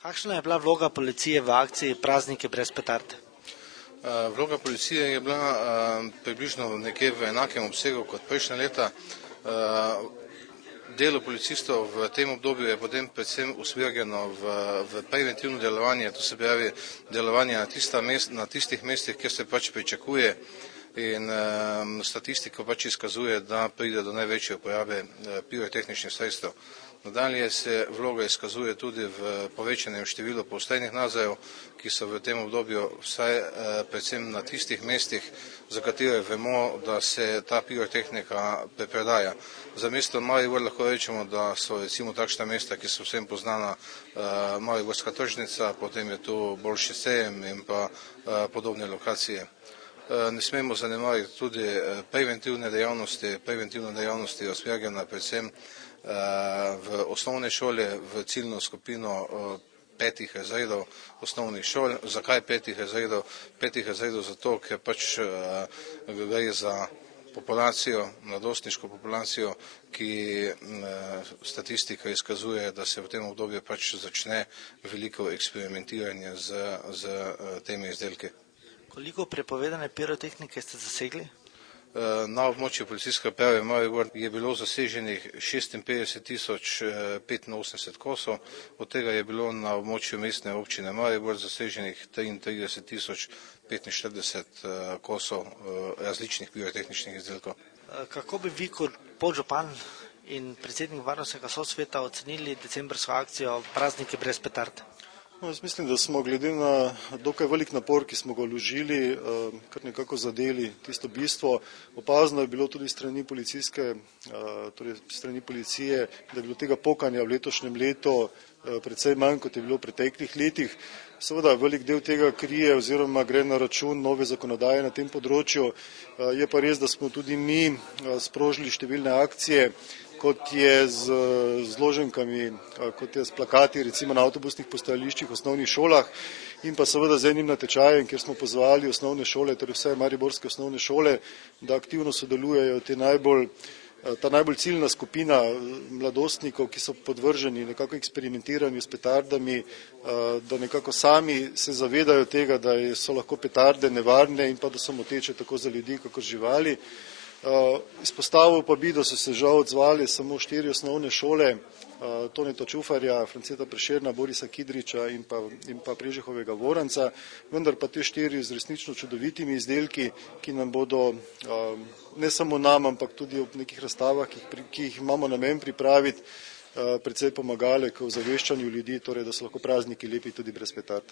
Kakšna je bila vloga policije v akciji Prazniki brez petard? Vloga policije je bila približno nekje v enakem obsegu kot prejšnja leta. Delo policistov v tem obdobju je potem predvsem usmerjeno v preventivno delovanje, to se pravi delovanje na tistih mestih, kjer se pač pričakuje in statistika pač izkazuje, da pride do največje uporabe pirotehničnih sredstev. Nadalje se vloga izkazuje tudi v povečanem številu poostrenih nadzorov, ki so v tem obdobju vsaj predvsem na tistih mestih, za katere vemo, da se ta pirotehnika preprodaja. Za mesto Maribor lahko rečemo, da so recimo takšna mesta, ki so vsem poznana, Mariborska tržnica, potem je tu Bolšji sejem in pa podobne lokacije. Ne smemo zanemariti tudi preventivne dejavnosti usmerjene predvsem v osnovne šole, v ciljno skupino 5 razredov osnovnih šol. Zakaj 5 razredov? 5 razredov zato, ker pač gre za populacijo, mladostniško populacijo, ki statistika izkazuje, da se v tem obdobju pač začne veliko eksperimentiranje z temi izdelki. Koliko prepovedane pirotehnike ste zasegli? Na območju policijske uprave Maribor je bilo zaseženih 56.085 kosov, od tega je bilo na območju mestne občine Maribor zaseženih 33.045 kosov različnih pirotehničnih izdelkov. Kako bi vi kot podžupan in predsednik varnostnega sosveta ocenili decembrsko akcijo Prazniki brez petard? Jaz mislim, da smo glede na dokaj velik napor, ki smo ga vložili, kar nekako zadeli tisto bistvo. Opazno je bilo tudi strani policije, da je bilo tega pokanja v letošnjem letu precej manj, kot je bilo v preteklih letih. Seveda velik del tega krije oziroma gre na račun nove zakonodaje na tem področju. Je pa res, da smo tudi mi sprožili številne akcije, kot je z zloženkami, kot je s plakati recimo na avtobusnih postajališčih v osnovnih šolah in pa seveda z enim natečajem, kjer smo pozvali osnovne šole, torej vse mariborske osnovne šole, da aktivno sodelujejo ta najbolj ciljna skupina mladostnikov, ki so podvrženi nekako eksperimentiranju s petardami, da nekako sami se zavedajo tega, da so lahko petarde nevarne in pa da so moteče tako za ljudi, kakor živali. Izpostavil pa bi, da so se žal odzvali samo 4 osnovne šole, Toneta Čufarja, Franceta Prešerna, Borisa Kidriča in pa Prežehovega Voranca, vendar pa te 4 z resnično čudovitimi izdelki, ki nam bodo ne samo nam, ampak tudi ob nekih razstavah, ki jih imamo namen pripraviti, precej pomagale k ozaveščanju ljudi, torej da so lahko prazniki lepi tudi brez petard.